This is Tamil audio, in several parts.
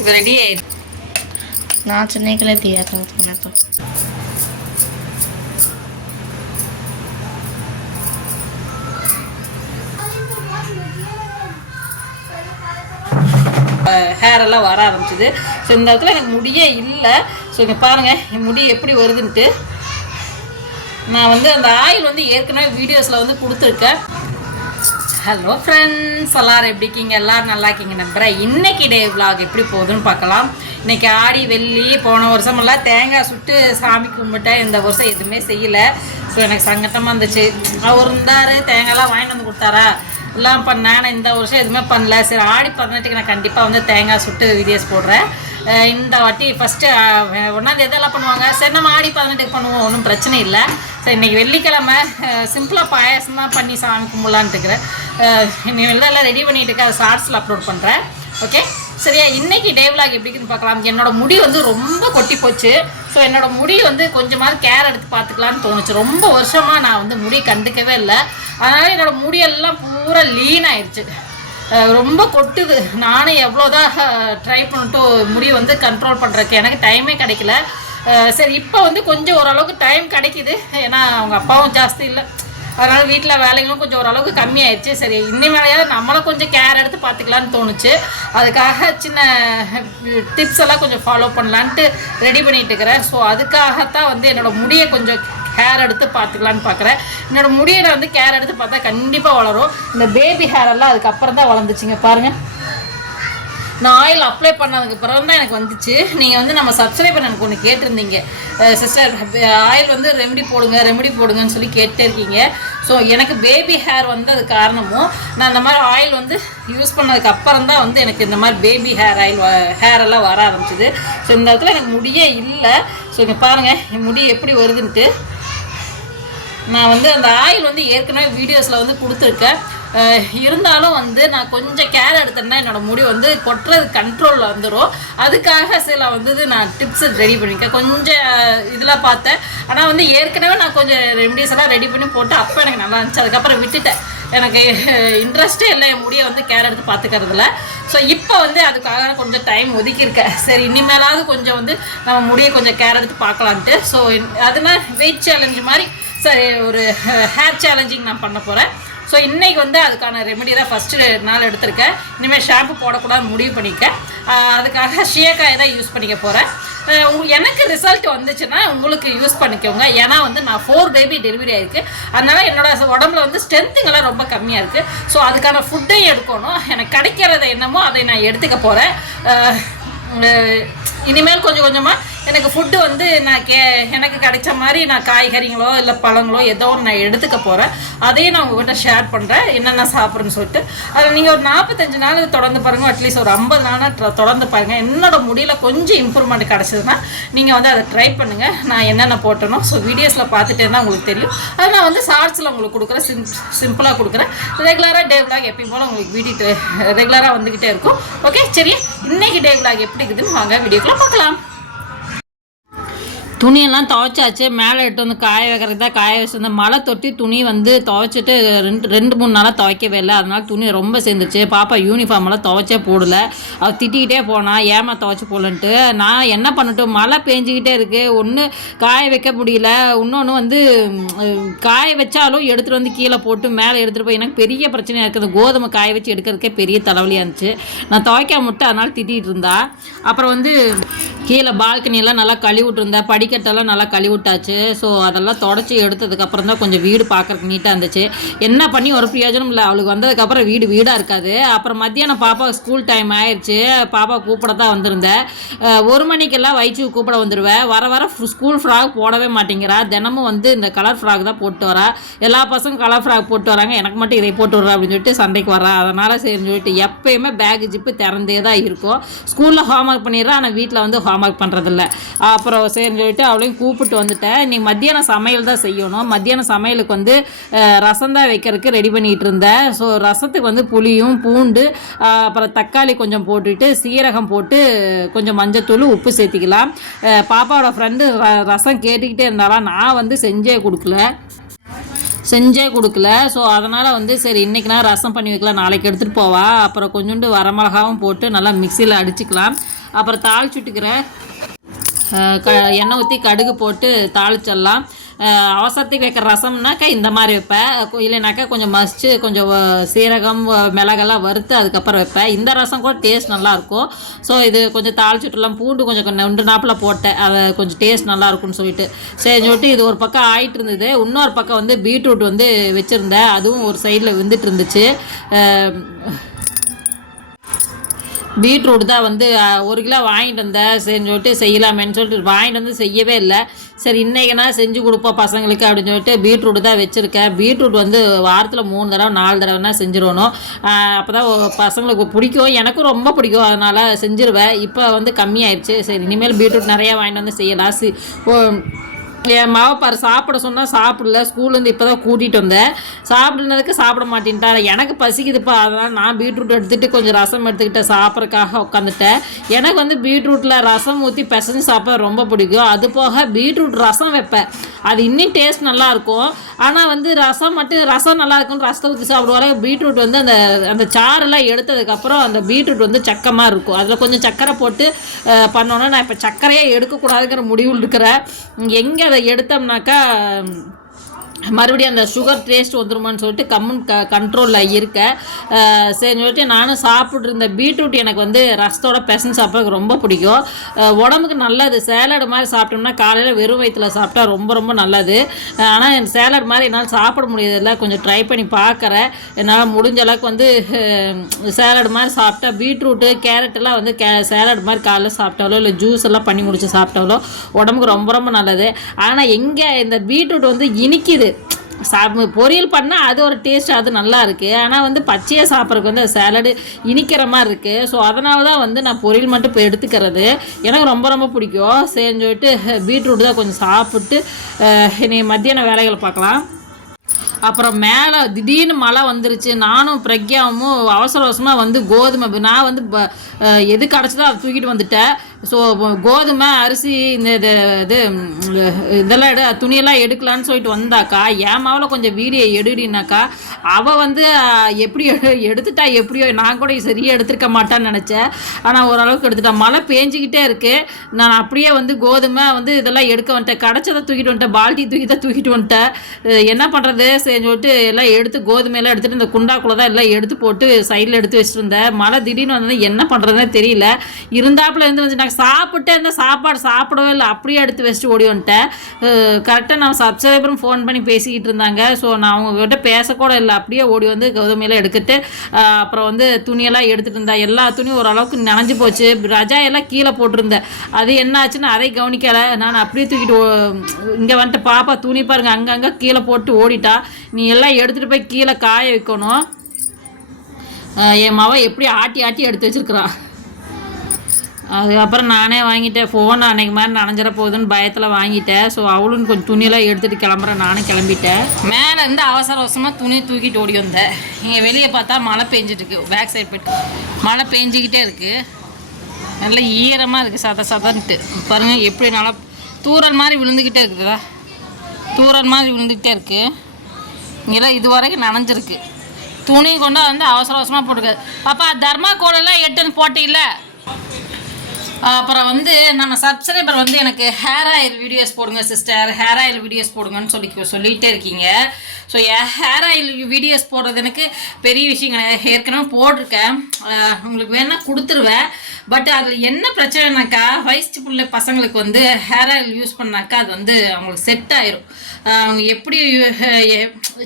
இது రెడీ అయింది నా చిన్నకలే తీయాలి టొమాటో ஹேரெல்லாம் வர ஆரம்பிச்சிது. ஸோ இந்த இடத்துல எனக்கு முடியே இல்லை. ஸோ இங்கே பாருங்கள் முடி எப்படி வருதுன்ட்டு. நான் வந்து அந்த ஆயில் வந்து ஏற்கனவே வீடியோஸில் வந்து கொடுத்துருக்கேன். ஹலோ ஃப்ரெண்ட்ஸ் எல்லாரும் எப்படி இருக்கீங்க? எல்லாரும் நல்லா இருக்கீங்க நம்புகிறேன் இன்னைக்கு டே vlog எப்படி போகுதுன்னு பார்க்கலாம். இன்னைக்கு ஆடி வெள்ளி போன வருஷமெல்லாம் தேங்காய் சுட்டு சாமி கும்பிட்டேன். இந்த வருஷம் எதுவுமே செய்யலை. ஸோ எனக்கு சங்கட்டமாக இருந்துச்சு. அவர் இருந்தார் தேங்காய்லாம் வாங்கிட்டு வந்து கொடுத்தாரா? எல்லாம் பண்ணேன். ஆனால் இந்த வருஷம் எதுவுமே பண்ணல. சரி ஆடி பதினெட்டுக்கு நான் கண்டிப்பாக வந்து தேங்காய் சுட்டு வீடியோஸ் போடுறேன். இந்த வாட்டி ஃபஸ்ட்டு ஒன்றாந்தேதி எல்லாம் பண்ணுவாங்க. சரி நம்ம ஆடி பதினெட்டுக்கு பண்ணுவோம். ஒன்றும் பிரச்சனை இல்லை. சரி இன்றைக்கி வெள்ளிக்கிழமை சிம்பிளாக பாயாசம் தான் பண்ணி சாமி கும்பிடலான்ட்டு இருக்கிறேன். இனிமேல் எல்லாம் ரெடி பண்ணிட்டு இருக்கேன். அதை ஷார்ட்ஸில் அப்லோட் பண்ணுறேன் ஓகே சரியா இன்றைக்கி டே vlog எப்படின்னு பார்க்கலாம். என்னோடய முடி வந்து ரொம்ப கொட்டி போச்சு. ஸோ என்னோடய முடி வந்து கொஞ்சமாவது கேர் எடுத்து பார்த்துக்கலான்னு தோணுச்சு. ரொம்ப வருஷமாக நான் வந்து முடி கண்டுக்கவே இல்லை. அதனால் என்னோடய முடியெல்லாம் பூரா லீன் ஆயிடுச்சு ரொம்ப கொட்டுது. நானும் எவ்வளோதான் ட்ரை பண்ணிட்டு முடி வந்து கண்ட்ரோல் பண்ணுறதுக்கு எனக்கு டைமே கிடைக்கல. சரி இப்போ வந்து கொஞ்சம் ஓரளவுக்கு டைம் கிடைக்குது. ஏன்னா அவங்க அப்பாவும் ஜாஸ்தி இல்லை. அதனால் வீட்டில் வேலைகளும் கொஞ்சம் ஓரளவுக்கு கம்மியாயிடுச்சு. சரி இனிமேலையாவது நம்மளும் கொஞ்சம் கேர் எடுத்து பார்த்துக்கலான்னு தோணுச்சு. அதுக்காக சின்ன டிப்ஸ் எல்லாம் கொஞ்சம் ஃபாலோ பண்ணலான்ட்டு ரெடி பண்ணிட்டு இருக்கிறேன். ஸோ அதுக்காகத்தான் வந்து என்னோடய முடியை கொஞ்சம் ஹேர் எடுத்து பார்த்துக்கலான்னு பார்க்குறேன் என்னோடய முடியை நான் வந்து கேர் எடுத்து பார்த்தா கண்டிப்பாக வளரும். இந்த பேபி ஹேர் எல்லாம் அதுக்கப்புறம் தான் வளர்ந்துச்சுங்க. பாருங்கள் நான் ஆயில் அப்ளை பண்ணதுக்கு பிறகு தான் எனக்கு வந்துச்சு. நீங்கள் வந்து நம்ம சப்ஸ்கிரைபர் எனக்கு ஒன்று கேட்டிருந்தீங்க. சிஸ்டர் ஆயில் வந்து ரெமெடி போடுங்க ரெமெடி போடுங்கன்னு சொல்லி கேட்டே இருக்கீங்க. ஸோ எனக்கு பேபி ஹேர் வந்து அது காரணமும் நான் இந்த மாதிரி ஆயில் வந்து யூஸ் பண்ணதுக்கு அப்புறம் தான் வந்து எனக்கு இந்த மாதிரி பேபி ஹேர் ஆயில் ஹேர் எல்லாம் வர ஆரம்பிச்சிது. ஸோ இந்த இடத்துல எனக்கு முடியே இல்லை. ஸோ இங்கே பாருங்கள் என் முடி எப்படி வருதுன்ட்டு. நான் வந்து அந்த ஆயில் வந்து ஏற்கனவே வீடியோஸில் வந்து கொடுத்துருக்கேன். இருந்தாலும் வந்து நான் கொஞ்சம் கேர் எடுத்தேன்னா என்னோடய முடி வந்து கொட்டுறது கண்ட்ரோலில் வந்துடும் அதுக்காக சில வந்து நான் டிப்ஸ் ரெடி பண்ணியிருக்கேன் கொஞ்சம் இதில் பார்த்தேன். ஆனால் வந்து ஏற்கனவே நான் கொஞ்சம் ரெமடிஸ் எல்லாம் ரெடி பண்ணி போட்டு அப்போ எனக்கு நல்லா இருந்துச்சு. அதுக்கப்புறம் விட்டுட்டேன். எனக்கு இன்ட்ரெஸ்ட்டே இல்லை. என் முடியை வந்து கேர் எடுத்து பார்த்துக்கறதுல ஸோ இப்போ வந்து அதுக்காக கொஞ்சம் டைம் ஒதுக்கியிருக்கேன். சரி இனிமேலாவது கொஞ்சம் வந்து நம்ம முடியை கொஞ்சம் கேர் எடுத்து பார்க்கலான்ட்டு. ஸோ அதுனா வெயிட் சேலஞ்சு மாதிரி சரி ஒரு ஹேர் சேலஞ்சிங் நான் பண்ண போகிறேன் ஸோ இன்னைக்கு வந்து அதுக்கான ரெமெடி தான் ஃபஸ்ட்டு நாள் எடுத்திருக்கேன். இனிமேல் ஷாம்பு போடக்கூடாதுன்னு முடிவு பண்ணிக்கேன் அதுக்காக ஷியக்காயை தான் யூஸ் பண்ணிக்க போகிறேன் எனக்கு ரிசல்ட் வந்துச்சுன்னா உங்களுக்கு யூஸ் பண்ணிக்கோங்க. ஏன்னா வந்து நான் ஃபோர் பேபி டெலிவரி ஆயிருக்கு. அதனால என்னோட உடம்புல வந்து ஸ்ட்ரென்த்துங்கெல்லாம் ரொம்ப கம்மியாக இருக்குது ஸோ அதுக்கான ஃபுட்டையும் எடுக்கணும். எனக்கு கிடைக்கிறத என்னமோ அதை நான் எடுத்துக்க போகிறேன் இனிமேல் கொஞ்சம் கொஞ்சமாக எனக்கு ஃபுட்டு வந்து நான் கே எனக்கு கிடைச்ச மாதிரி நான் காய்கறிங்களோ இல்லை பழங்களோ ஏதோ ஒன்று நான் எடுத்துக்க போகிறேன் அதையும் நான் உங்கள்கிட்ட ஷேர் பண்ணுறேன் என்னென்ன சாப்பிட்றேன்னு சொல்லிட்டு. அதில் நீங்கள் ஒரு நாற்பத்தஞ்சு நாள் தொடர்ந்து பாருங்கள் அட்லீஸ்ட் ஒரு ஐம்பது நாளாக தொடர்ந்து பாருங்கள் என்னோட முடியல கொஞ்சம் இம்ப்ரூவ்மெண்ட் கிடச்சதுன்னா நீங்கள் வந்து அதை ட்ரை பண்ணுங்கள் நான் என்னென்ன போட்டனோ ஸோ வீடியோஸில் பார்த்துட்டே தான் உங்களுக்கு தெரியும். அதை நான் வந்து ஷார்ட்ஸில் உங்களுக்கு கொடுக்குறேன். சிம் சிம்பிளாக கொடுக்குறேன். ரெகுலராக டே விளாக் எப்பயும் போல் உங்களுக்கு வீடியோ ரெகுலராக வந்துக்கிட்டே இருக்கும். ஓகே சரி. இன்றைக்கி டே விளாக் எப்படி இருக்குதுன்னு வாங்க. வீடியோக்கில் பார்க்கலாம் துணியெல்லாம் துவைச்சாச்சு. மேலே எடுத்து வந்து காய வைக்கிறது தான் காய வச்சிருந்தேன் மழை தொட்டி துணி வந்து துவைச்சிட்டு ரெண்டு ரெண்டு மூணு நாளாக துவைக்கவே இல்லை. அதனால துணி ரொம்ப சேர்ந்துச்சு. பாப்பா யூனிஃபார்மெல்லாம் துவைச்சே போடல. அவள் திட்டிக்கிட்டே போனா ஏமா துவைச்சி போடலன்ட்டு? நான் என்ன பண்ணட்டும் மழை பேஞ்சிக்கிட்டே இருக்குது ஒன்று காய வைக்க முடியல. இன்னொன்று வந்து காய வச்சாலும் எடுத்துகிட்டு வந்து கீழே போட்டு மேலே எடுத்துகிட்டு போய் எனக்கு பெரிய பிரச்சனையாக இருக்குது. கோதுமை காய வச்சு எடுக்கிறதுக்கே பெரிய தலைவலியாக இருந்துச்சு. நான் துவைக்காம முட்டை அதனால் திட்டிகிட்டு இருந்தா. அப்புறம் வந்து கீழே பால்கனியெல்லாம் நல்லா கழுவிட்டு இருந்தேன். படிக்கட்டெல்லாம் நல்லா கழுவிட்டாச்சு. ஸோ அதெல்லாம் தொடச்சி எடுத்ததுக்கப்புறம் தான் கொஞ்சம் வீடு பார்க்கறதுக்கு நீட்டாக இருந்துச்சு. என்ன பண்ணி ஒரு பிரயோஜனம் இல்லை. அவளுக்கு வந்ததுக்கப்புறம் வீடு வீடாக இருக்காது. அப்புறம் மத்தியானம் பாப்பா ஸ்கூல் டைம் ஆயிடுச்சு பாப்பா கூப்பிட தான் வந்திருந்தேன் ஒரு மணிக்கெல்லாம் வயிற்று கூப்பிட வந்துடுவேன் வர வர ஸ்கூல் ஃப்ராக் போடவே மாட்டேங்கிறா. தினமும் வந்து இந்த கலர் ஃப்ராக் தான் போட்டு வரா. எல்லா பசங்க கலர் ஃப்ராக் போட்டு வராங்க. எனக்கு மட்டும் இதை போட்டு விட்றா அப்படின்னு சொல்லிட்டு சண்டைக்கு வரா அதனால் சரின்னு சொல்லிட்டு எப்பயுமே பேக் ஜிப்பு திறந்தே தான் இருக்கும் ஸ்கூலில் ஹோம்ஒர்க் பண்ணிடுறா. ஆனால் வீட்டில் வந்து ஹோம்ஒர்க் பண்ணுறதில்ல அப்புறம் சரின்னு சொல்லிட்டு அவளையும் கூப்பிட்டு வந்துட்டேன். நீ மத்தியானம் சமையல் தான் செய்யணும். மத்தியானம் சமையலுக்கு வந்து ரசம் தான் வைக்கிறதுக்கு ரெடி பண்ணிகிட்டு இருந்தேன். ஸோ ரசத்துக்கு வந்து புளியும் பூண்டு அப்புறம் தக்காளி கொஞ்சம் போட்டுட்டு சீரகம் போட்டு கொஞ்சம் மஞ்சத்தூள் உப்பு சேர்த்திக்கலாம். பாப்பாவோட ஃப்ரெண்டு ரசம் கேட்டுக்கிட்டே இருந்தாலும் நான் வந்து செஞ்சே கொடுக்கல. செஞ்சே கொடுக்கல. ஸோ அதனால் வந்து சரி இன்றைக்கி நான் ரசம் பண்ணி வைக்கலாம். நாளைக்கு எடுத்துகிட்டு போவா. அப்புறம் கொஞ்சோண்டு வரமிளகாவும் போட்டு நல்லா மிக்சியில் அடிச்சுக்கலாம். அப்புறம் தாளிச்சுட்டுக்கிறேன். க எண்ணெய் ஊற்றி கடுகு போட்டு தாளிச்சிடலாம். அவசரத்துக்கு வைக்கிற ரசம்னாக்கா இந்த மாதிரி வைப்பேன் இல்லைனாக்கா கொஞ்சம் மசிச்சு கொஞ்சம் சீரகம் மிளகெல்லாம் வறுத்து அதுக்கப்புறம் வைப்பேன் இந்த ரசம் கூட டேஸ்ட் நல்லாயிருக்கும். ஸோ இது கொஞ்சம் தாளிச்சுட்டுலாம் பூண்டு கொஞ்சம் கொஞ்சம் ரெண்டு நாப்பில் போட்டேன். அதை கொஞ்சம் டேஸ்ட் நல்லாயிருக்கும்னு சொல்லிட்டு. சரி சொல்லிட்டு இது ஒரு பக்கம் ஆயிட்டு இருந்தது இன்னொரு பக்கம் வந்து பீட்ரூட் வந்து வச்சுருந்தேன். அதுவும் ஒரு சைடில் வெந்துட்டு இருந்துச்சு பீட்ரூட் தான் வந்து ஒரு கிலோ வாங்கிட்டு வந்தேன் சரின்னு சொல்லிட்டு செய்யலாமேன்னு சொல்லிட்டு வாங்கிட்டு வந்து செய்யவே இல்லை. சரி இன்றைக்கினா செஞ்சு கொடுப்போம் பசங்களுக்கு அப்படின்னு சொல்லிட்டு பீட்ரூட் தான் வச்சுருக்கேன். பீட்ரூட் வந்து வாரத்தில் மூணு தடவை நாலு தடவைனா செஞ்சிடணும் அப்போ தான் பசங்களுக்கு பிடிக்கும். எனக்கும் ரொம்ப பிடிக்கும். அதனால் செஞ்சிருவேன். இப்போ வந்து கம்மியாயிடுச்சு சரி இனிமேல் பீட்ரூட் நிறையா வாங்கிட்டு வந்து செய்யலாம். சி என் மாவை பாரு சாப்பிட சொன்னால் சாப்பிடல. ஸ்கூல்லேருந்து இப்போ தான் கூட்டிகிட்டு வந்தேன். சாப்பிடுனதுக்கு சாப்பிட மாட்டேன்ட்டா எனக்கு பசிக்குதுப்பா. அதனால் நான் பீட்ரூட் எடுத்துகிட்டு கொஞ்சம் ரசம் எடுத்துக்கிட்டேன். சாப்பிட்றதுக்காக உட்காந்துட்டேன் எனக்கு வந்து பீட்ரூட்டில் ரசம் ஊற்றி பிசைஞ்சு சாப்பிட ரொம்ப பிடிக்கும். அது போக பீட்ரூட் ரசம் வைப்பேன். அது இன்னும் டேஸ்ட் நல்லாயிருக்கும் ஆனால் வந்து ரசம் மட்டும் ரசம் நல்லா இருக்கும்னு ரசத்தை ஊற்றி சாப்பிடுவாங்க பீட்ரூட் வந்து அந்த அந்த சாரெல்லாம் எடுத்ததுக்கப்புறம் அந்த பீட்ரூட் வந்து சக்கமாக இருக்கும். அதில் கொஞ்சம் சர்க்கரை போட்டு பண்ணோன்னா நான் இப்போ சர்க்கரையே எடுக்கக்கூடாதுங்கிற முடிவில் இருக்கிறேன். எங்கே அதை எடுத்தோம்னாக்கா மறுபடியும் அந்த சுகர் டேஸ்ட் வந்துருமான்னு சொல்லிட்டு கம்முன் க கண்ட்ரோலில் இருக்க. சரி சொல்லிட்டு நானும் சாப்பிட்ருந்த பீட்ரூட் எனக்கு வந்து ரசத்தோட பெசன் சாப்பிட்றதுக்கு ரொம்ப பிடிக்கும். உடம்புக்கு நல்லது. சேலட் மாதிரி சாப்பிட்டோம்னா காலையில் வெறும் வயிற்றுல சாப்பிட்டா ரொம்ப ரொம்ப நல்லது. ஆனால் என் சேலட் மாதிரி என்னால் சாப்பிட முடியறதில்ல. கொஞ்சம் ட்ரை பண்ணி பார்க்குறேன் என்னால் முடிஞ்ச அளவுக்கு வந்து சேலட் மாதிரி சாப்பிட்டா பீட்ரூட்டு கேரட்டெல்லாம் வந்து கே சேலட் மாதிரி காலைல சாப்பிட்டாலோ இல்லை ஜூஸ் எல்லாம் பண்ணி முடிச்சு சாப்பிட்டாலோ உடம்புக்கு ரொம்ப ரொம்ப நல்லது. ஆனால் எங்கே இந்த பீட்ரூட் வந்து இனிக்குது. சாப் பொரியல் பண்ணால் அது ஒரு டேஸ்ட் அது நல்லா இருக்குது ஆனால் வந்து பச்சையாக சாப்பிட்றதுக்கு வந்து சேலடு இனிக்கிற மாதிரி இருக்குது ஸோ அதனால தான் வந்து நான் பொரியல் மட்டும் இப்போ எடுத்துக்கிறது. எனக்கு ரொம்ப ரொம்ப பிடிக்கும். சரின்னு சொல்லிட்டு பீட்ரூட் தான் கொஞ்சம் சாப்பிட்டு அஹ், இனி மத்தியான வேலைகளை பார்க்கலாம். அப்புறம் மேலே திடீர்னு மழை வந்துருச்சு. நானும் பிரக்யாவும் அவசர அவசரமாக வந்து கோதுமை நான் வந்து ப- எது கிடச்சதோ அதை தூக்கிட்டு வந்துட்டேன். ஸோ கோதுமை அரிசி இந்த இது இது இதெல்லாம் எடு துணியெல்லாம் எடுக்கலான்னு சொல்லிட்டு வந்தாக்கா என் மாவில் கொஞ்சம் வீடியோ எடுடினாக்கா அவள் வந்து எப்படி எடு எடுத்துட்டா எப்படியோ நான் கூட சரியாக எடுத்திருக்க மாட்டான்னு நினச்சேன். ஆனால் ஓரளவுக்கு எடுத்துட்டேன் மழை பேஞ்சிக்கிட்டே இருக்குது நான் அப்படியே வந்து கோதுமை வந்து இதெல்லாம் எடுக்க வந்துட்டேன். கிடச்சதை தூக்கிட்டு வந்துட்டேன். பால்ட்டி தூக்கி தான் தூக்கிட்டு வந்துட்டேன். என்ன பண்ணுறது சரி சொல்லிட்டு எல்லாம் எடுத்து கோதுமையெல்லாம் எடுத்துகிட்டு இந்த குண்டாக்குள்ளே தான் எல்லாம் எடுத்து போட்டு சைடில் எடுத்து வச்சுருந்தேன். மழை திடீர்னு வந்தது என்ன பண்ணுறதுனே தெரியல. இருந்தாப்புல இருந்து வந்து நான் சாப்பிட்டே இருந்த சாப்பாடு சாப்பிடவே இல்லை. அப்படியே எடுத்து வச்சுட்டு ஓடி வந்துட்டேன். கரெக்டாக நான் சப்ஸ்கிரைபரும் ஃபோன் பண்ணி பேசிக்கிட்டு இருந்தாங்க. ஸோ நான் அவங்கக்கிட்ட பேசக்கூட இல்லை. அப்படியே ஓடி வந்து கோதுமையெல்லாம் எடுத்துட்டு அப்புறம் வந்து துணியெல்லாம் எடுத்துகிட்டு இருந்தேன் எல்லா துணியும் ஓரளவுக்கு நனைஞ்சு போச்சு. ரஜா எல்லாம் கீழே போட்டிருந்தேன். அது என்ன ஆச்சுன்னு அதை கவனிக்கலை. நான் அப்படியே தூக்கிட்டு இங்கே வந்துட்டு பாப்பா துணி பாருங்க. அங்கங்கே கீழே போட்டு ஓடிட்டா. நீ எல்லாம் எடுத்துகிட்டு போய் கீழே காய வைக்கணும். என் மவ எப்படி ஆட்டி ஆட்டி எடுத்து வச்சிருக்கிறா? அதுக்கப்புறம் நானே வாங்கிட்டேன். ஃபோன் அன்னைக்கு மாதிரி நனைஞ்சிட போகுதுன்னு பயத்தில் வாங்கிட்டேன். ஸோ அவளும் கொஞ்சம் துணியெல்லாம் எடுத்துகிட்டு கிளம்புறேன். நானும் கிளம்பிட்டேன். மேலே இருந்து அவசர அவசரமாக துணி தூக்கிட்டு ஓடி வந்தேன். இங்கே வெளியே பார்த்தா மழை பெஞ்சிட்ருக்கு பேக் சைடு போயிட்டு. மழை பெஞ்சிக்கிட்டே இருக்குது நல்ல ஈரமாக இருக்குது சத சதன்ட்டு. பாருங்கள் எப்படி நல்லா தூரல் மாதிரி விழுந்துக்கிட்டே இருக்குதா தூரல் மாதிரி விழுந்துக்கிட்டே இருக்குது இங்கெல்லாம் இது வரைக்கும் நனைஞ்சிருக்கு. துணி கொண்டு வந்து அவசர அவசரமாக போட்டுருக்காது பாப்பா தர்மா கோலெல்லாம் எட்டுன்னு போட்டில்ல? அப்புறம் வந்து நம்ம சப்ஸ்கிரைபர் வந்து எனக்கு ஹேர் ஆயில் வீடியோஸ் போடுங்க சிஸ்டர் ஹேர் ஆயில் வீடியோஸ் போடுங்கன்னு சொல்லி சொல்லிகிட்டே இருக்கீங்க. ஸோ ஹேர் ஆயில் வீடியோஸ் போடுறது எனக்கு பெரிய விஷயம் கிடையாது. ஏற்கனவே போட்டிருக்கேன். உங்களுக்கு வேணால் கொடுத்துருவேன். பட் அதில் என்ன பிரச்சனைனாக்கா வயசு பிள்ளை பசங்களுக்கு வந்து ஹேர் ஆயில் யூஸ் பண்ணாக்கா அது வந்து அவங்களுக்கு செட் ஆயிரும். அவங்க எப்படி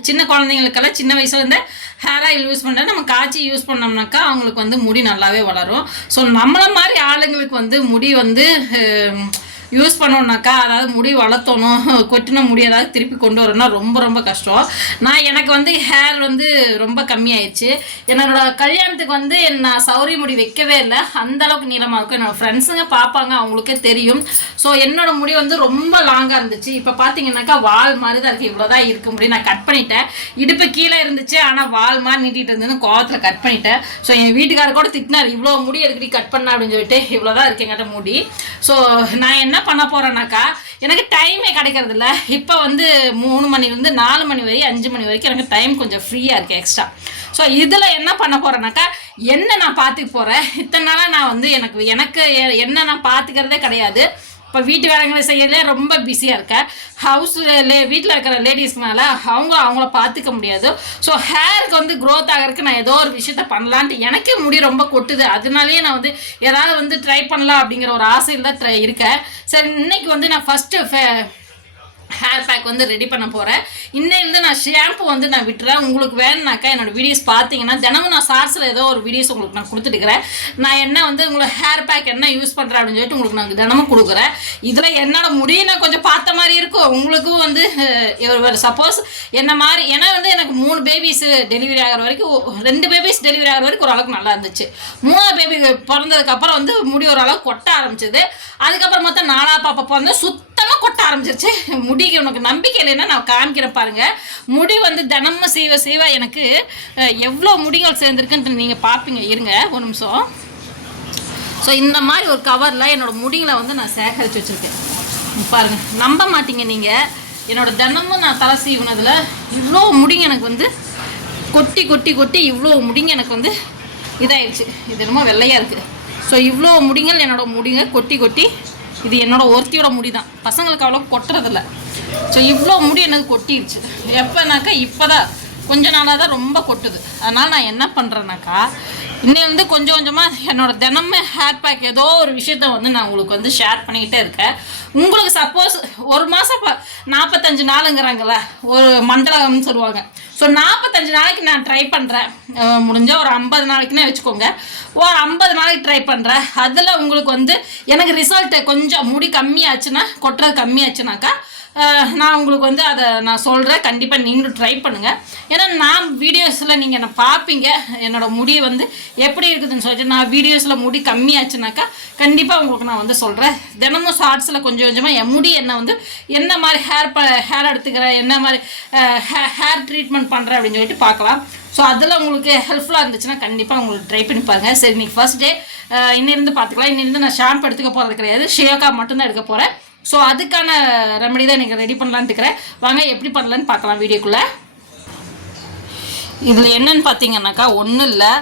சின்ன குழந்தைங்களுக்கெல்லாம் சின்ன வயசுலேருந்தே ஹேர் ஆயில் யூஸ் பண்ணா நம்ம காய்ச்சி யூஸ் பண்ணோம்னாக்கா அவங்களுக்கு வந்து முடி நல்லாவே வளரும். ஸோ நம்மள மாதிரி ஆளுங்களுக்கு வந்து முடி வந்து யூஸ் பண்ணோம்னாக்கா அதாவது முடி வளர்த்தணும் கொட்டின முடி ஏதாவது திருப்பி கொண்டு வரணும்னா ரொம்ப ரொம்ப கஷ்டம். நான் எனக்கு வந்து ஹேர் வந்து ரொம்ப கம்மியாயிடுச்சு. என்னோட கல்யாணத்துக்கு வந்து நான் சௌரி முடி வைக்கவே இல்லை. அந்த அளவுக்கு நீளமாக இருக்கும். என்னோட ஃப்ரெண்ட்ஸுங்க பார்ப்பாங்க அவங்களுக்கே தெரியும். ஸோ என்னோட முடி வந்து ரொம்ப லாங்காக இருந்துச்சு. இப்போ பார்த்தீங்கன்னாக்கா வால் மாதிரி தான் இருக்குது இவ்வளோதான் இருக்க முடியும் நான் கட் பண்ணிட்டேன். இடுப்பு கீழே இருந்துச்சு. ஆனால் வால் மாதிரி நீட்டிட்டு இருந்ததுன்னு கோவத்தில் கட் பண்ணிட்டேன். ஸோ என் வீட்டுக்காரர் கூட திட்டினார் இவ்வளோ முடி எதுக்கடி கட் பண்ண? அப்படின்னு சொல்லிட்டு. இவ்வளோதான் இருக்கு எங்கிட்ட முடி. ஸோ நான் என்ன என்ன பண்ண போகிறேன்னாக்கா எனக்கு டைமே கிடைக்கிறது இல்லை இப்போ வந்து மூணு மணிலேருந்து நாலு மணி வரை அஞ்சு மணி வரைக்கும் எனக்கு டைம் கொஞ்சம் ஃப்ரீயாக இருக்குது எக்ஸ்ட்ரா ஸோ இதில் என்ன பண்ண போகிறேன்னாக்கா என்ன நான் பார்த்துக்க போகிறேன் இத்தனை நாளாக நான் வந்து எனக்கு எனக்கு என்ன நான் பார்த்துக்கிறதே கிடையாது. இப்போ வீட்டு வேலைகளை செய்யறதுலே ரொம்ப பிஸியாக இருக்கேன் ஹவுஸில் வீட்டில் இருக்கிற லேடிஸ்னால அவங்க அவங்கள பார்த்துக்க முடியாது. ஸோ ஹேருக்கு வந்து க்ரோத் ஆகிறதுக்கு நான் ஏதோ ஒரு விஷயத்த பண்ணலான்ட்டு எனக்கே முடி ரொம்ப கொட்டுது. அதனாலேயே நான் வந்து ஏதாவது வந்து ட்ரை பண்ணலாம் அப்படிங்கிற ஒரு ஆசையில் தான் ட்ரை இருக்கேன். சரி இன்னைக்கு வந்து நான் ஃபஸ்ட்டு ஹேர் பேக் வந்து ரெடி பண்ண போகிறேன் இன்னையிலேருந்து நான் ஷாம்பு வந்து நான் விட்டுறேன். உங்களுக்கு வேணுனாக்கா என்னோட வீடியோஸ் பார்த்தீங்கன்னா தினமும் நான் சார்ஸில் ஏதோ ஒரு வீடியோஸ் உங்களுக்கு நான் கொடுத்துட்டுக்கிறேன். நான் என்ன வந்து உங்களுக்கு ஹேர் பேக் என்ன யூஸ் பண்ணுறேன் அப்படின்னு சொல்லிட்டு உங்களுக்கு நான் தினமும் கொடுக்குறேன். இதில் என்னோட முடியும் நான் கொஞ்சம் பார்த்த மாதிரி இருக்கும். உங்களுக்கும் வந்து சப்போஸ் என்ன மாதிரி ஏன்னா வந்து எனக்கு மூணு பேபிஸ் டெலிவரி ஆகிற வரைக்கும் ரெண்டு பேபிஸ் டெலிவரி ஆகிற வரைக்கும் ஓரளவுக்கு நல்லா இருந்துச்சு. மூணாவது பேபி பிறந்ததுக்கப்புறம் வந்து முடி ஓரளவுக்கு கொட்ட ஆரம்பிச்சது. அதுக்கப்புறம் மொத்தம் நாலா பாப்பா பிறந்து சுத்த ஆரம்பிச்சிருச்சு. முடிக்கு உனக்கு நம்பிக்கை இல்லைன்னா நான் காமிக்கிறேன் பாருங்க. முடி வந்து தினமும் சீவ செய்வ எனக்கு எவ்வளோ முடிகள் சேர்ந்துருக்குன்ட்டு நீங்கள் பார்ப்பீங்க இருங்க ஒரு நிமிஷம். ஸோ இந்த மாதிரி ஒரு கவரில் என்னோட முடிகளை வந்து நான் சேகரித்து வச்சுருக்கேன். பாருங்கள் நம்ப மாட்டீங்க நீங்கள் என்னோட தினமும் நான் தலை செய்வனதில் இவ்வளோ முடிங்க எனக்கு வந்து கொட்டி கொட்டி கொட்டி இவ்வளோ முடிங்க எனக்கு வந்து இதாயிடுச்சு இது என்னமோ வெள்ளையாக இருக்குது ஸோ இவ்வளோ முடிங்கள் என்னோட முடிங்க கொட்டி கொட்டி இது என்னோட ஒருத்தியோட முடி தான் பசங்களுக்கு அவ்வளோ கொட்டுறதில்ல. ஸோ இவ்வளோ முடி எனக்கு கொட்டிடுச்சு எப்போனாக்கா இப்போ தான் கொஞ்ச நாளாக தான் ரொம்ப கொட்டுது. அதனால் நான் என்ன பண்ணுறேன்னாக்கா இன்னிலேருந்து கொஞ்சம் கொஞ்சமாக என்னோட தினமும் ஹேர் பேக் ஏதோ ஒரு விஷயத்த வந்து நான் உங்களுக்கு வந்து ஷேர் பண்ணிக்கிட்டே இருக்கேன். உங்களுக்கு சப்போஸ் ஒரு மாதம் ப நாற்பத்தஞ்சு நாளுங்கிறாங்கள ஒரு மண்டலம்னு சொல்லுவாங்க. ஸோ நாற்பத்தஞ்சு நாளைக்கு நான் ட்ரை பண்ணுறேன் முடிஞ்சால் ஒரு ஐம்பது நாளைக்குன்னே வச்சுக்கோங்க. ஒரு ஐம்பது நாளைக்கு ட்ரை பண்ணுறேன் அதில் உங்களுக்கு வந்து எனக்கு ரிசல்ட்டு கொஞ்சம் முடி கம்மியாச்சுன்னா கொட்டுறது கம்மியாச்சுனாக்கா நான் உங்களுக்கு வந்து அதை நான் சொல்கிறேன் கண்டிப்பாக நீங்களும் ட்ரை பண்ணுங்கள் ஏன்னா நான் வீடியோஸில் நீங்கள் என்ன பார்ப்பீங்க. என்னோட முடி வந்து எப்படி இருக்குதுன்னு சொல்லிட்டு நான் வீடியோஸில் முடி கம்மியாச்சுனாக்கா கண்டிப்பாக உங்களுக்கு நான் வந்து சொல்கிறேன் தினமும் ஷார்ட்ஸில் கொஞ்சம் கொஞ்சமாக என் முடி என்ன வந்து என்ன மாதிரி ஹேர் ப ஹேர் எடுத்துக்கிறேன் என்ன மாதிரி ஹேர் ட்ரீட்மெண்ட் பண்ணுறேன் அப்படின்னு சொல்லிட்டு பார்க்கலாம். ஸோ அதில் உங்களுக்கு ஹெல்ப்ஃபுல்லாக இருந்துச்சுன்னா கண்டிப்பாக உங்களுக்கு ட்ரை பண்ணி பாருங்க. சரி இன்றைக்கி ஃபர்ஸ்ட் டே இன்னிருந்து பார்த்துக்கலாம். இன்னிருந்து நான் ஷாம்பு எடுத்துக்க போகிறது கிடையாது. ஷேக்கா மட்டும்தான் எடுக்க போகிறேன் ஸோ அதுக்கான ரெமடி தான் நீங்கள் ரெடி பண்ணலான்னு இருக்கிறேன். வாங்க எப்படி பண்ணலான்னு பார்க்கலாம் வீடியோக்குள்ளே. இதில் என்னன்னு பார்த்தீங்கன்னாக்கா ஒன்றும் இல்லை.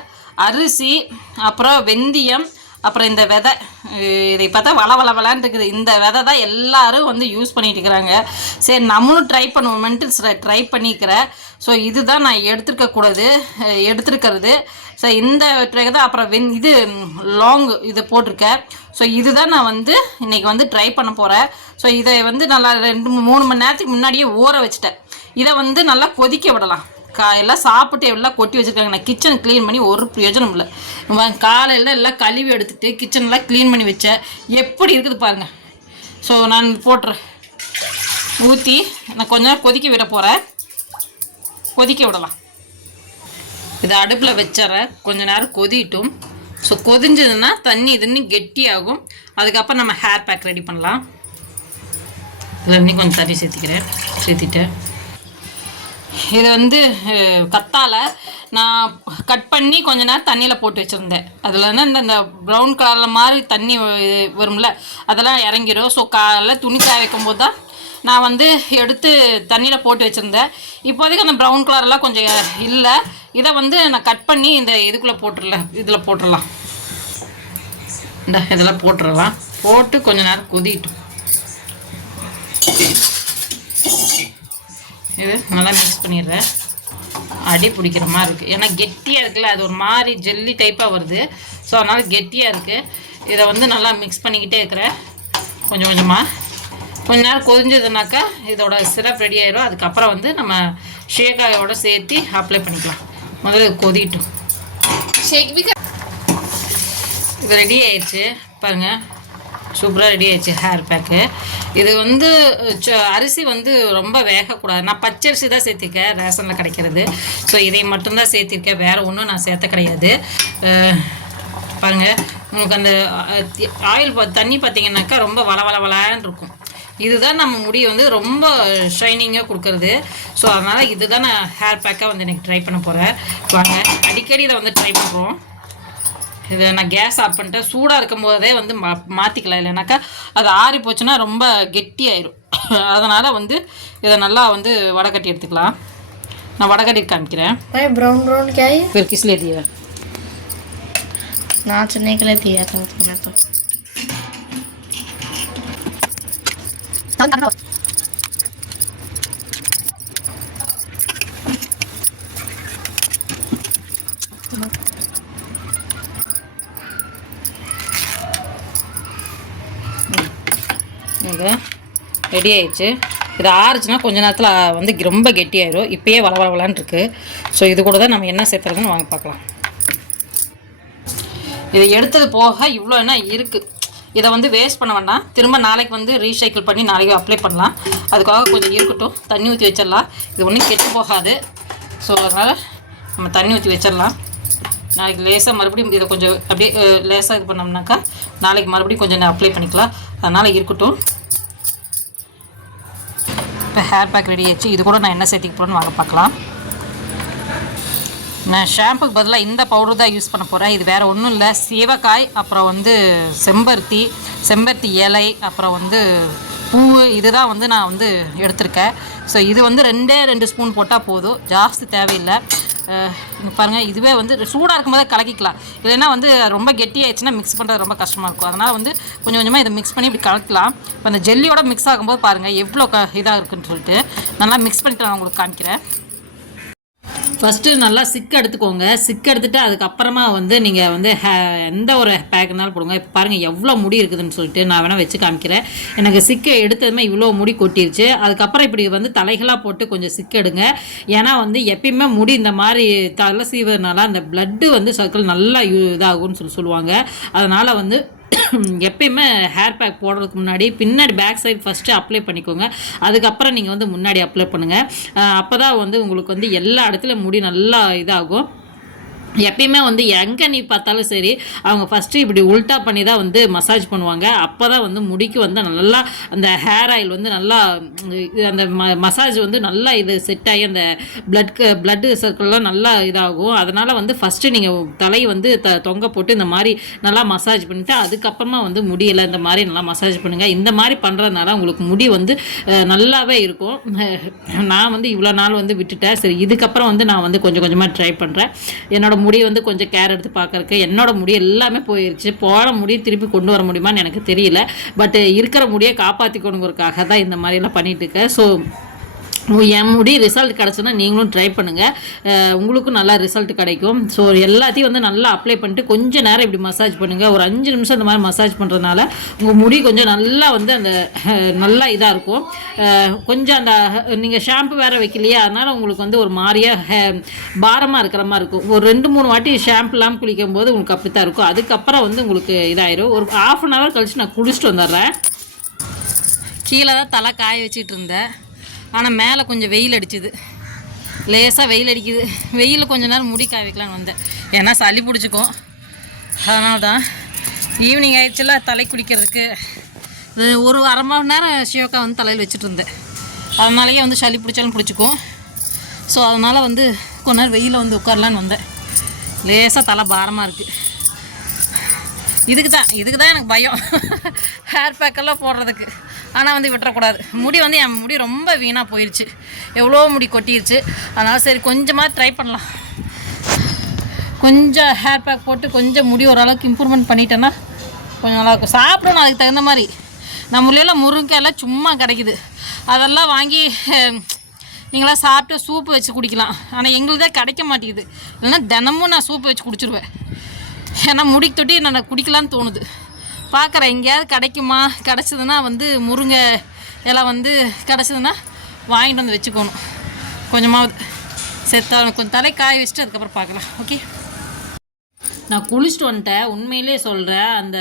அரிசி அப்புறம் வெந்தயம் அப்புறம் இந்த விதை. இதை பார்த்தா வள வள வளன்னு இருக்குது. இந்த விதை தான் எல்லாரும் வந்து யூஸ் பண்ணிட்டு இருக்கிறாங்க. சரி நம்மளும் ட்ரை பண்ணுவோமென்ட்டு ட்ரை பண்ணிக்கிறேன். ஸோ இதுதான் நான் எடுத்துருக்கக்கூடாது எடுத்துருக்கிறது. ஸோ இந்த ட்ரை தான். அப்புறம் வெந் இது லாங் இது போட்டிருக்கேன். ஸோ இதுதான் நான் வந்து இன்னைக்கு வந்து ட்ரை பண்ண போகிறேன் ஸோ இதை வந்து நல்லா ரெண்டு மூணு மணி நேரத்துக்கு முன்னாடியே ஊற வச்சுட்டேன். இதை வந்து நல்லா கொதிக்க விடலாம். கா எல்லாம் சாப்பிட்டு எல்லாம் கொட்டி வச்சுருக்காங்க. நான் கிச்சன் க்ளீன் பண்ணி ஒரு பிரயோஜனம் இல்லை. காலையில் எல்லாம் கழுவி எடுத்துகிட்டு கிச்சன்லாம் க்ளீன் பண்ணி வச்சேன். எப்படி இருக்குது பாருங்கள் ஸோ நான் போட்டுறேன். ஊற்றி நான் கொஞ்ச நேரம் கொதிக்க விட போகிறேன் கொதிக்க விடலாம். இதை அடுப்பில் வச்சிட்றேன். கொஞ்ச நேரம் கொதிட்டும். ஸோ கொதிஞ்சதுன்னா தண்ணி இதுன்னு கெட்டியாகும். அதுக்கப்புறம் நம்ம ஹேர் பேக் ரெடி பண்ணலாம். இதில் இன்னும் கொஞ்சம் தண்ணி சேர்த்திக்கிறேன். சேர்த்திட்டேன். இது வந்து கத்தால் கத்தால நான் கட் பண்ணி கொஞ்ச நேரம் தண்ணியில் போட்டு வச்சுருந்தேன். அதில் வந்து இந்த இந்த ப்ரௌன் கலரில் மாதிரி தண்ணி வரும்ல அதெல்லாம் இறங்கிடும் ஸோ காலைல துணி காய வைக்கும் போது தான் நான் வந்து எடுத்து தண்ணியில் போட்டு வச்சுருந்தேன். இப்போதைக்கு அந்த ப்ரௌன் கலர்லாம் கொஞ்சம் இல்லை. இதை வந்து நான் கட் பண்ணி இந்த இதுக்குள்ளே போட்டுடல இதில் போட்டுடலாம் இந்த இதெல்லாம் போட்டுடலாம் போட்டு கொஞ்ச நேரம் கொதிட்டும் இது நல்லா மிக்ஸ் பண்ணிடுறேன். அடி பிடிக்கிற மாதிரி இருக்குது ஏன்னா கெட்டியாக இருக்குல்ல அது ஒரு மாதிரி ஜெல்லி டைப்பாக வருது. ஸோ அதனால் கெட்டியாக இருக்குது இதை வந்து நல்லா மிக்ஸ் பண்ணிக்கிட்டே இருக்கிறேன். கொஞ்சம் கொஞ்சமாக கொஞ்ச நேரம் கொதிஞ்சதுனாக்கா இதோட சிரப் ரெடி ஆயிரும். அதுக்கப்புறம் வந்து நம்ம ஷேக்காயோட சேர்த்து அப்ளை பண்ணிக்கலாம். முதல்ல கொதிட்டும் இது ரெடி ஆயிடுச்சு. பாருங்கள் சூப்பராக ரெடி ஆயிடுச்சு ஹேர் பேக்கு இது வந்து ச- அரிசி வந்து ரொம்ப வேகக்கூடாது. நான் பச்சரிசி தான் சேர்த்திருக்கேன். ரேஷனில் கிடைக்கிறது. ஸோ இதை மட்டும்தான் சேர்த்திருக்கேன். வேறு ஒன்றும் நான் சேர்த்த கிடையாது. பாருங்கள் உங்களுக்கு அந்த ஆயில் தண்ணி பார்த்தீங்கன்னாக்கா ரொம்ப வள வள வளன்னு இருக்கும். இதுதான் நம்ம முடி வந்து ரொம்ப ஷைனிங்காக கொடுக்கறது ஸோ அதனால் இதுதான் நான் ஹேர் பேக்காக வந்து எனக்கு ட்ரை பண்ண போகிறேன் வாங்க அடிக்கடி இதை வந்து ட்ரை பண்ணுறோம் இதை நான் கேஸ் ஆஃப் பண்ணிட்டேன் சூடாக இருக்கும் போதே வந்து மா மாற்றிக்கலாம் இல்லைனாக்கா அது ஆறி போச்சுன்னா ரொம்ப கெட்டியாயிரும் அதனால் வந்து இதை நல்லா வந்து வடகட்டி எடுத்துக்கலாம் நான் வடகட்டி காமிக்கிறேன் भाई ब्राउन ब्राउन क्या है फिर किस लिए दिया नाचने के लिए दिया था तूने तो இது ரெடி ஆயிடுச்சு. இது ஆறுச்சுன்னா கொஞ்ச நேரத்தில் வந்து ரொம்ப கெட்டியாயிரும். இப்பயே வள வளவலான்னு இருக்கு. ஸோ இது கூட தான் நம்ம என்ன சேர்த்துறதுன்னு வாங்க பார்க்கலாம். இதை எடுத்தது போக இவ்வளோ என்ன இருக்குது இதை வந்து வேஸ்ட் பண்ண வேண்டாம். திரும்ப நாளைக்கு வந்து ரீசைக்கிள் பண்ணி நாளைக்கு அப்ளை பண்ணலாம். அதுக்காக கொஞ்சம் இருக்கட்டும். தண்ணி ஊற்றி வச்சிடலாம். இது ஒன்றும் கெட்டு போகாது. ஸோ அதனால் நம்ம தண்ணி ஊற்றி வச்சிடலாம். நாளைக்கு லேசாக மறுபடியும் இதை கொஞ்சம் அப்படியே லேசாக இது பண்ணோம்னாக்கா நாளைக்கு மறுபடியும் கொஞ்சம் அப்ளை பண்ணிக்கலாம். அதனால் இருக்கட்டும். இப்போ ஹேர் பேக் ரெடி ஆச்சு இது கூட நான் என்ன சேர்த்துக்க போகிறேன்னு வாங்க பார்க்கலாம். நான் ஷாம்புக்கு பதிலாக இந்த பவுடர் தான் யூஸ் பண்ண போகிறேன் இது வேறு ஒன்றும் இல்லை. சீவக்காய் அப்புறம் வந்து செம்பருத்தி செம்பருத்தி இலை அப்புறம் வந்து பூவு இதுதான் வந்து நான் வந்து எடுத்திருக்கேன். ஸோ இது வந்து ரெண்டே ரெண்டு ஸ்பூன் போட்டால் போதும். ஜாஸ்தி தேவையில்லை. பாருங்கள் இதுவே வந்து சூடாக இருக்கும்போதே கலக்கிக்கலாம். இல்லைன்னா வந்து ரொம்ப கெட்டியாயிடுச்சுன்னா மிக்ஸ் பண்ணுறது ரொம்ப கஷ்டமாக இருக்கும். அதனால் வந்து கொஞ்சம் கொஞ்சமாக இதை மிக்ஸ் பண்ணி இப்படி கலக்கலாம். இப்போ அந்த ஜெல்லியோட மிக்ஸ் ஆகும்போது பாருங்கள் எவ்வளோ க இதாக இருக்குன்னு சொல்லிட்டு நல்லா மிக்ஸ் பண்ணிட்டு நான் உங்களுக்கு காமிக்கிறேன். ஃபஸ்ட்டு நல்லா சிக்கு எடுத்துக்கோங்க. சிக்கு எடுத்துகிட்டு அதுக்கப்புறமா வந்து நீங்கள் வந்து ஹே எந்த ஒரு பேக்னாலும் போடுங்க. இப்போ பாருங்கள் எவ்வளோ முடி இருக்குதுன்னு சொல்லிட்டு நான் வேணால் வச்சு காமிக்கிறேன். எனக்கு சிக்கை எடுத்ததுமே இவ்வளோ முடி கொட்டிருச்சு. அதுக்கப்புறம் இப்படி வந்து தலைகளாக போட்டு கொஞ்சம் சிக்கு எடுங்க. ஏன்னா வந்து எப்பயுமே முடி இந்த மாதிரி தலை சீவதுனால அந்த பிளட்டு வந்து சர்க்கிள் நல்லா யூ- இதாகும்னு சொல்லி சொல்லுவாங்க. அதனால் வந்து எப்பயுமே ஹேர் பேக் போடுறதுக்கு முன்னாடி பின்னாடி பேக் சைடு ஃபஸ்ட்டு அப்ளை பண்ணிக்கோங்க. அதுக்கப்புறம் நீங்கள் வந்து முன்னாடி அப்ளை பண்ணுங்கள் அப்போ தான் வந்து உங்களுக்கு வந்து எல்லா இடத்துலையும் முடி நல்லா இதாகும். எப்பயுமே வந்து எங்கே நீ பார்த்தாலும் சரி அவங்க ஃபஸ்ட்டு இப்படி உல்ட்டா பண்ணி தான் வந்து மசாஜ் பண்ணுவாங்க. அப்போ தான் வந்து முடிக்கு வந்து நல்லா அந்த ஹேர் ஆயில் வந்து நல்லா அந்த ம மசாஜ் வந்து நல்லா இது செட் ஆகி அந்த பிளட் பிளட் சர்க்கிள்லாம் நல்லா இதாகும். அதனால் வந்து ஃபஸ்ட்டு நீங்கள் தலையை வந்து த தொங்க போட்டு இந்த மாதிரி நல்லா மசாஜ் பண்ணிவிட்டு அதுக்கப்புறமா வந்து முடியலை இந்த மாதிரி நல்லா மசாஜ் பண்ணுங்கள் இந்த மாதிரி பண்ணுறதுனால உங்களுக்கு முடி வந்து நல்லாவே இருக்கும். நான் வந்து இவ்வளோ நாள் வந்து விட்டுட்டேன். சரி இதுக்கப்புறம் வந்து நான் வந்து கொஞ்சம் கொஞ்சமாக ட்ரை பண்ணுறேன் என்னோட முடி வந்து கொஞ்சம் கேர் எடுத்து பார்க்கறக்கு என்னோட முடி எல்லாமே போயிருச்சு. போன முடியை திருப்பி கொண்டு வர முடியுமான்னு எனக்கு தெரியல. பட் இருக்கிற முடியை காப்பாற்றிக்கணுங்கிறதுக்காக தான் இந்த மாதிரிலாம் பண்ணிட்டு இருக்கேன். ஸோ என் முடி ரிசல்ட் கிடச்சுன்னா நீங்களும் ட்ரை பண்ணுங்கள் உங்களுக்கும் நல்லா ரிசல்ட் கிடைக்கும். ஸோ எல்லாத்தையும் வந்து நல்லா அப்ளை பண்ணிட்டு கொஞ்சம் நேரம் இப்படி மசாஜ் பண்ணுங்கள் ஒரு அஞ்சு நிமிஷம் இந்த மாதிரி மசாஜ் பண்ணுறதுனால உங்கள் முடி கொஞ்சம் நல்லா வந்து அந்த நல்லா இதாக இருக்கும். கொஞ்சம் அந்த நீங்கள் ஷாம்பு வேறு வைக்கலையா அதனால் உங்களுக்கு வந்து ஒரு மாதிரியாக பாரமாக இருக்கிற மாதிரி இருக்கும். ஒரு ரெண்டு மூணு வாட்டி ஷாம்புலாம் இல்லாமல் குளிக்கும் போது உங்களுக்கு அப்படி தான் இருக்கும். அதுக்கப்புறம் வந்து உங்களுக்கு இதாயிரும். ஒரு ஆஃப் அன் ஹவர் கழிச்சு நான் குளிச்சுட்டு வந்துடுறேன். கீழே தான் தலை காய வச்சிட்டு இருந்தேன். ஆனால் மேலே கொஞ்சம் வெயில் அடிச்சுது. லேசாக வெயில் அடிக்குது. வெயிலில் கொஞ்ச நேரம் முடி காய வைக்கலான்னு வந்தேன். ஏன்னா சளி பிடிச்சிக்கும் அதனால தான் ஈவினிங் ஆயிடுச்சுல தலை குடிக்கிறதுக்கு ஒரு அரை மணி நேரம் ஷியோக்கா வந்து தலையில் வச்சுட்டு இருந்தேன். அதனாலேயே வந்து சளி பிடிச்சாலும் பிடிச்சிக்கும். ஸோ அதனால் வந்து கொஞ்ச நேரம் வெயிலில் வந்து உட்காரலான்னு வந்தேன். லேசாக தலை பாரமாக இருக்குது இதுக்கு தான் இதுக்கு தான் எனக்கு பயம். ஹேர் பேக்கெல்லாம் போடுறதுக்கு. ஆனால் வந்து விட்டுறக்கூடாது. முடி வந்து என் முடி ரொம்ப வீணாக போயிடுச்சு எவ்வளோ முடி கொட்டிருச்சு. அதனால் சரி கொஞ்சமாக ட்ரை பண்ணலாம். கொஞ்சம் ஹேர் பேக் போட்டு கொஞ்சம் முடி ஓரளவுக்கு இம்ப்ரூவ்மெண்ட் பண்ணிட்டேன்னா கொஞ்சம் நல்லாயிருக்கும் சாப்பிடணும் அதுக்கு தகுந்த மாதிரி. நம்ம ஊர்லலாம் முருங்கைக்காயெல்லாம் சும்மா கிடைக்குது. அதெல்லாம் வாங்கி நீங்களாம் சாப்பிட்டு சூப்பு வச்சு குடிக்கலாம். ஆனால் எங்களுதே கிடைக்க மாட்டேங்குது. இல்லைன்னா தினமும் நான் சூப்பு வச்சு குடிச்சிருவேன். ஏன்னா முடிக்கு தொட்டி நான் குடிக்கலான்னு தோணுது. பார்க்குறேன். எங்கேயாவது கிடைக்குமா? கிடச்சிதுன்னா வந்து முருங்கை எல்லாம் வந்து கிடச்சிதுன்னா வாங்கிட்டு வந்து வச்சுக்கணும். கொஞ்சமாவது செத்தாலும் கொஞ்சம் தலை காய வச்சுட்டு அதுக்கப்புறம் பார்க்கலாம். ஓகே நான் குளிச்சுட்டு வந்துட்டேன். உண்மையிலே சொல்கிறேன் அந்த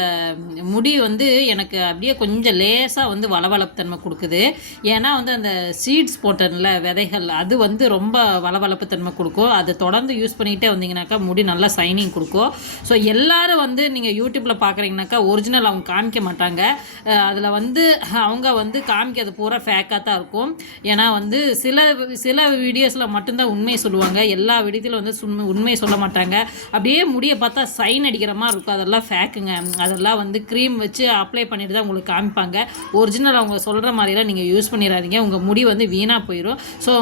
முடி வந்து எனக்கு அப்படியே கொஞ்சம் லேசாக வந்து வளவளப்புத்தன்மை கொடுக்குது. ஏன்னா வந்து அந்த சீட்ஸ் போட்டேன்ல விதைகள் அது வந்து ரொம்ப வளவளப்பு தன்மை கொடுக்கும். அதை தொடர்ந்து யூஸ் பண்ணிக்கிட்டே வந்தீங்கன்னாக்கா முடி நல்லா சைனிங் கொடுக்கும். ஸோ எல்லோரும் வந்து நீங்கள் யூடியூப்பில் பார்க்குறீங்கனாக்கா ஒரிஜினல் அவங்க காமிக்க மாட்டாங்க. அதில் வந்து அவங்க வந்து காமிக்கிறது பூரா ஃபேக்காக தான் இருக்கும். ஏன்னா வந்து சில சில வீடியோஸில் மட்டும்தான் உண்மையை சொல்லுவாங்க. எல்லா வீடியோத்திலும் வந்து சுண்மை உண்மையை சொல்ல மாட்டாங்க. அப்படியே முடியை பார்த்து சைன் அடிக்கிற மாதிரி இருக்கும். அதெல்லாம் ஃபேக்குங்க அதெல்லாம் வந்து க்ரீம் வச்சு அப்ளை பண்ணிட்டு தான் உங்களுக்கு காமிப்பாங்க. ஒரிஜினல் அவங்க சொல்கிற மாதிரிலாம் நீங்கள் யூஸ் பண்ணிடாதீங்க. உங்கள் முடி வந்து வீணாக போயிடும் ஸோ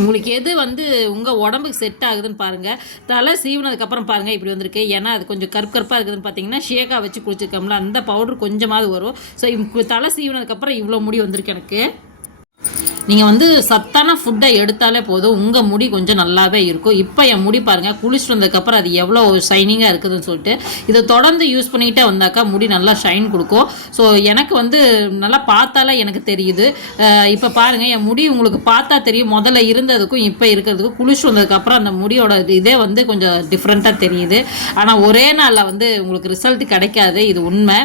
உங்களுக்கு எது வந்து உங்கள் உடம்புக்கு செட் ஆகுதுன்னு பாருங்கள் தலை சீவினதுக்கப்புறம் பாருங்கள் இப்படி வந்திருக்கு. ஏன்னா அது கொஞ்சம் கருப்பு கருப்பாக இருக்குதுன்னு பார்த்தீங்கன்னா ஷேக்காக வச்சு குளிச்சிருக்கோம்ல அந்த பவுடர் கொஞ்சமாவது வரும். ஸோ தலை சீவினதுக்கப்புறம் இவ்வளோ முடி வந்திருக்கு எனக்கு. நீங்கள் வந்து சத்தான ஃபுட்டை எடுத்தாலே போதும். உங்கள் முடி கொஞ்சம் நல்லாவே இருக்கும். இப்போ என் முடி பாருங்கள் குளிச்சுட்டு வந்ததுக்கப்புறம் அது எவ்வளோ ஷைனிங்காக இருக்குதுன்னு சொல்லிட்டு இதை தொடர்ந்து யூஸ் பண்ணிக்கிட்டே வந்தாக்கா முடி நல்லா ஷைன் கொடுக்கும். ஸோ எனக்கு வந்து நல்லா பார்த்தாலே எனக்கு தெரியுது. இப்போ பாருங்கள் என் முடி உங்களுக்கு பார்த்தா தெரியும். முதல்ல இருந்ததுக்கும் இப்போ இருக்கிறதுக்கும் குளிச்சுட்டு வந்ததுக்கப்புறம் அந்த முடியோட இதே வந்து கொஞ்சம் டிஃப்ரெண்ட்டாக தெரியுது. ஆனால் ஒரே நாளில் வந்து உங்களுக்கு ரிசல்ட் கிடைக்காது. இது உண்மை.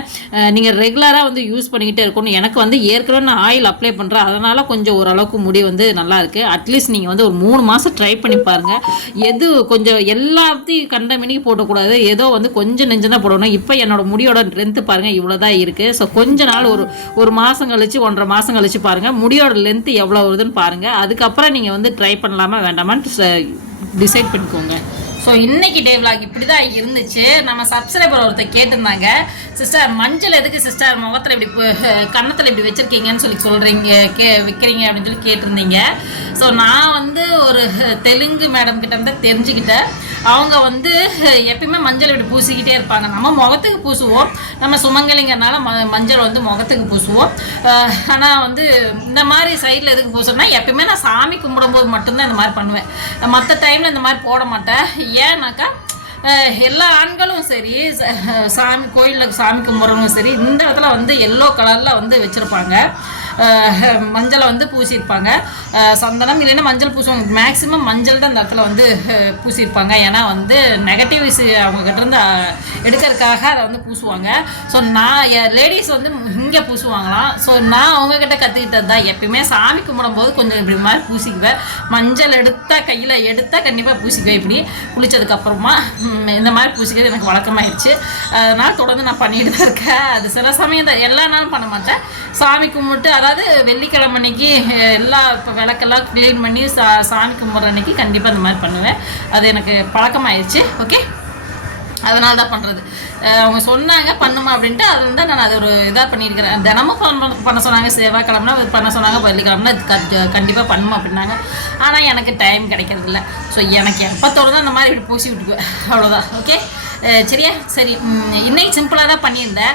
நீங்கள் ரெகுலராக வந்து யூஸ் பண்ணிக்கிட்டே இருக்கணும். எனக்கு வந்து ஏற்கனவே நான் ஆயில் அப்ளை பண்ணுறேன் அதனால் கொஞ்சம் ஒரு ஓரளவுக்கு முடி வந்து நல்லா இருக்கு. அட்லீஸ்ட் நீங்கள் வந்து ஒரு மூணு மாதம் ட்ரை பண்ணி பாருங்க. எது கொஞ்சம் எல்லாத்தையும் கண்ட மினிக்கு போடக்கூடாது. ஏதோ வந்து கொஞ்சம் நெஞ்சம் தான் போடணும். இப்போ என்னோட முடியோட லென்த்து பாருங்க இவ்வளோ தான் இருக்கு. ஸோ கொஞ்ச நாள் ஒரு ஒரு மாதம் கழிச்சு ஒன்றரை மாதம் கழிச்சு பாருங்க. முடியோட லென்த்து எவ்வளோ வருதுன்னு பாருங்க. அதுக்கப்புறம் நீங்கள் வந்து ட்ரை பண்ணலாமா வேண்டாமான்னு டிசைட் பண்ணிக்கோங்க. ஸோ இன்னைக்கு டே விளாக் இப்படி தான் இருந்துச்சு. நம்ம சப்ஸ்கிரைபர் ஒருத்தர் கேட்டிருந்தாங்க. சிஸ்டர் மஞ்சள் எதுக்கு சிஸ்டர் முகத்தில் இப்படி கன்னத்தில் இப்படி வச்சுருக்கீங்கன்னு சொல்லி சொல்கிறீங்க கே விற்கிறீங்க அப்படின்னு சொல்லி கேட்டிருந்தீங்க. ஸோ நான் வந்து ஒரு தெலுங்கு மேடம் கிட்ட இருந்து தெரிஞ்சுக்கிட்டேன். அவங்க வந்து எப்பயுமே மஞ்சள் இப்படி பூசிக்கிட்டே இருப்பாங்க. நம்ம முகத்துக்கு பூசுவோம். நம்ம சுமங்கலிங்கனால ம மஞ்சள் வந்து முகத்துக்கு பூசுவோம். ஆனால் வந்து இந்த மாதிரி சைடில் எதுக்கு பூசணும்னா எப்பயுமே நான் சாமி கும்பிடும்போது மட்டும்தான் இந்த மாதிரி பண்ணுவேன். மற்ற டைமில் இந்த மாதிரி போட மாட்டேன். ஏன்னாக்கா எல்லா ஆண்களும் சரி சாமி கோயிலில் சாமி கும்பிட்றவங்களும் சரி இந்த இடத்துல வந்து எல்லோ கலரில் வந்து வச்சுருப்பாங்க. மஞ்சளை வந்து பூசியிருப்பாங்க. சந்தனம் இல்லைன்னா மஞ்சள் பூசுவாங்க. மேக்ஸிமம் மஞ்சள் தான் இந்த இடத்துல வந்து பூசியிருப்பாங்க. ஏன்னா வந்து நெகட்டிவ்ஸ் அவங்கக்கிட்டேருந்து எடுக்கிறதுக்காக அதை வந்து பூசுவாங்க. ஸோ நான் லேடிஸ் வந்து இங்கே பூசுவாங்களாம். ஸோ நான் அவங்கக்கிட்ட கற்றுக்கிட்டது தான். எப்பயுமே சாமி கும்பிடும்போது கொஞ்சம் இப்படி மாதிரி பூசிக்குவேன். மஞ்சள் எடுத்தா கையில் எடுத்தால் கண்டிப்பாக பூசிக்குவேன். இப்படி குளிச்சதுக்கப்புறமா இந்த மாதிரி பூசிக்கிறது எனக்கு வழக்கமாயிடுச்சு. அதனால் தொடர்ந்து நான் பண்ணிட்டு தான் இருக்கேன். அது சில சமயம் தான் எல்லா நாளும் பண்ண மாட்டேன். சாமி கும்பிட்டு அதாவது வெள்ளிக்கிழமை அன்னைக்கு எல்லா இப்போ விளக்கெல்லாம் க்ளீன் பண்ணி சா சாமி கும்பிட்ற அன்னைக்கு கண்டிப்பாக இந்த மாதிரி பண்ணுவேன். அது எனக்கு பழக்கமாயிடுச்சு ஓகே அதனால தான் பண்ணுறது அவங்க சொன்னாங்க பண்ணுமா அப்படின்ட்டு அது வந்து நான் அது ஒரு இதாக பண்ணியிருக்கிறேன். தினமும் பண்ண பண்ண சொன்னாங்க செவ்வாய்க்கிழமைனா பண்ண சொன்னாங்க வெள்ளிக்கிழமைனா இது கண்டிப்பாக பண்ணுமா அப்படின்னாங்க. ஆனால் எனக்கு டைம் கிடைக்கிறது இல்லை ஸோ எனக்கு எப்போ தோணுதோ அந்த மாதிரி இப்படி பூசி விட்டுக்குவேன். அவ்வளோதான் ஓகே சரியா? சரி இன்னைக்கு சிம்பிளாக தான் பண்ணியிருந்தேன்.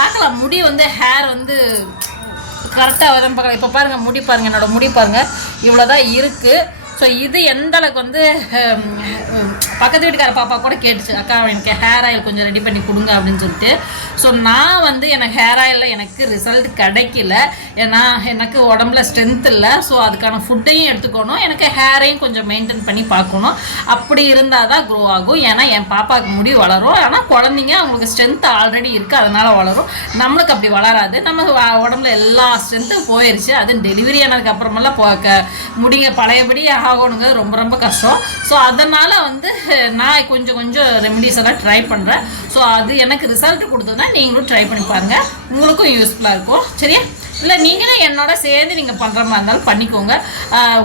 பார்க்கலாம் முடி வந்து ஹேர் வந்து கரெக்டாக வரும். பார்க்கலாம் இப்போ பாருங்கள் முடி பாருங்கள் என்னோட முடி பாருங்கள் இவ்வளோ தான் இருக்குது ஸோ இது எந்த அளவுக்கு வந்து பக்கத்து வீட்டுக்கார பாப்பா கூட கேட்டுச்சு அக்கா எனக்கு ஹேர் ஆயில் கொஞ்சம் ரெடி பண்ணி கொடுங்க அப்படின்னு சொல்லிட்டு. ஸோ நான் வந்து எனக்கு ஹேர் ஆயிலில் எனக்கு ரிசல்ட் கிடைக்கல. ஏன்னா எனக்கு உடம்புல ஸ்ட்ரென்த் இல்லை. ஸோ அதுக்கான ஃபுட்டையும் எடுத்துக்கணும். எனக்கு ஹேரையும் கொஞ்சம் மெயின்டைன் பண்ணி பார்க்கணும். அப்படி இருந்தால் தான் க்ரோ ஆகும். ஏன்னா என் பாப்பாவுக்கு முடி வளரும். ஆனால் குழந்தைங்க அவங்களுக்கு ஸ்ட்ரென்த் ஆல்ரெடி இருக்குது அதனால் வளரும். நம்மளுக்கு அப்படி வளராது. நம்ம உடம்புல எல்லா ஸ்ட்ரென்த்தும் போயிடுச்சு அது டெலிவரி ஆனதுக்கு அப்புறமெல்லாம் போ க முடிய பழையபடி ஆகணுங்க ரொம்ப ரொம்ப கஷ்டம். ஸோ அதனால் வந்து நான் கொஞ்சம் கொஞ்சம் ரெமெடிஸ் எல்லாம் ட்ரை பண்ணுறேன் ஸோ அது எனக்கு ரிசல்ட் கொடுத்ததுன்னா நீங்களும் ட்ரை பண்ணி பாருங்கள் உங்களுக்கும் யூஸ்ஃபுல்லாக இருக்கும். சரியா? இல்லை நீங்களும் என்னோட சேர்ந்து நீங்கள் பண்ணுற மாதிரி இருந்தாலும் பண்ணிக்கோங்க.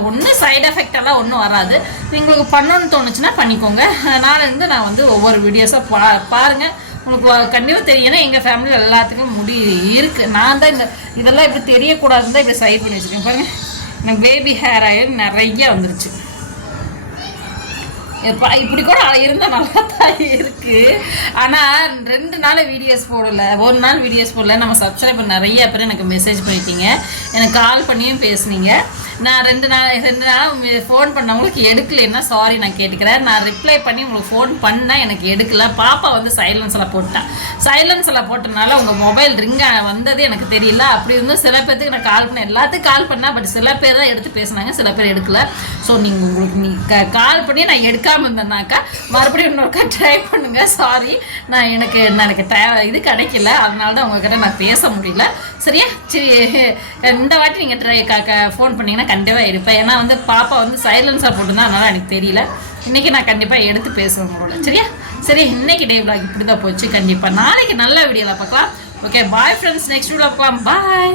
ஒன்றும் சைடு எஃபெக்ட் எல்லாம் ஒன்றும் வராது. உங்களுக்கு பண்ணணும்னு தோணுச்சுன்னா பண்ணிக்கோங்க. நாளிலேருந்து நான் வந்து ஒவ்வொரு வீடியோஸாக பா பாருங்கள் உங்களுக்கு கண்டிப்பாக தெரியும். ஏன்னா எங்கள் ஃபேமிலியில் எல்லாத்துக்கும் முடி இருக்குது நான் தான் இந்த இதெல்லாம் இப்படி தெரியக்கூடாதுன்னு தான் இப்படி சைட் பண்ணி வச்சுருக்கேன். பாருங்கள் எனக்கு பேபி ஹேர் ஆயில் நிறைய வந்துருச்சு. இப்படி கூட இருந்தால் நல்லா தான் இருக்கு. ஆனால் ரெண்டு நாள் வீடியோஸ் போடல. ஒரு நாள் வீடியோஸ் போடல. நம்ம சப்ஸ்கிரைபர் நிறைய பேர் எனக்கு மெசேஜ் பண்ணிட்டீங்க. எனக்கு கால் பண்ணியும் பேசுனீங்க. நான் ரெண்டு நாள் ரெண்டு நாள் ஃபோன் பண்ணவங்களுக்கு எடுக்கலைன்னா சாரி நான் கேட்டுக்கிறேன். நான் ரிப்ளை பண்ணி உங்களுக்கு ஃபோன் பண்ணால் எனக்கு எடுக்கல. பாப்பா வந்து சைலன்ஸில் போட்டேன் சைலன்ஸில் போட்டனால உங்கள் மொபைல் ரிங் வந்தது எனக்கு தெரியல. அப்படி இருந்தும் சில பேர்த்துக்கு நான் கால் பண்ணேன். எல்லாத்துக்கும் கால் பண்ணேன் பட் சில பேர் தான் எடுத்து பேசுனாங்க. சில பேர் எடுக்கல. ஸோ நீங்கள் உங்களுக்கு நீ க கால் பண்ணி நான் எடுக்காமல் இருந்தேனாக்கா மறுபடியும் இன்னொருக்கா ட்ரை பண்ணுங்கள் சாரி நான் எனக்கு எனக்கு இது கிடைக்கல. அதனால தான் உங்ககிட்ட நான் பேச முடியல. சரியா? சரி. இந்த வாட்டி நீங்கள் ட்ரை ஃபோன் பண்ணீங்கன்னா கண்டிப்பாக எடுப்பேன். ஏன்னா வந்து பாப்பா வந்து சைலன்ஸாக போட்டுருந்தா அதனால் எனக்கு தெரியல. இன்றைக்கி நான் கண்டிப்பாக எடுத்து பேசுவேன் உங்களோட சரியா? சரி இன்னைக்கு டே விளாக் இப்படி தான் போச்சு. கண்டிப்பாக நாளைக்கு நல்ல வீடியோவில் பார்க்கலாம். ஓகே பாய் ஃப்ரெண்ட்ஸ் நெக்ஸ்ட் வீடியோவில் பார்க்கலாம். பாய்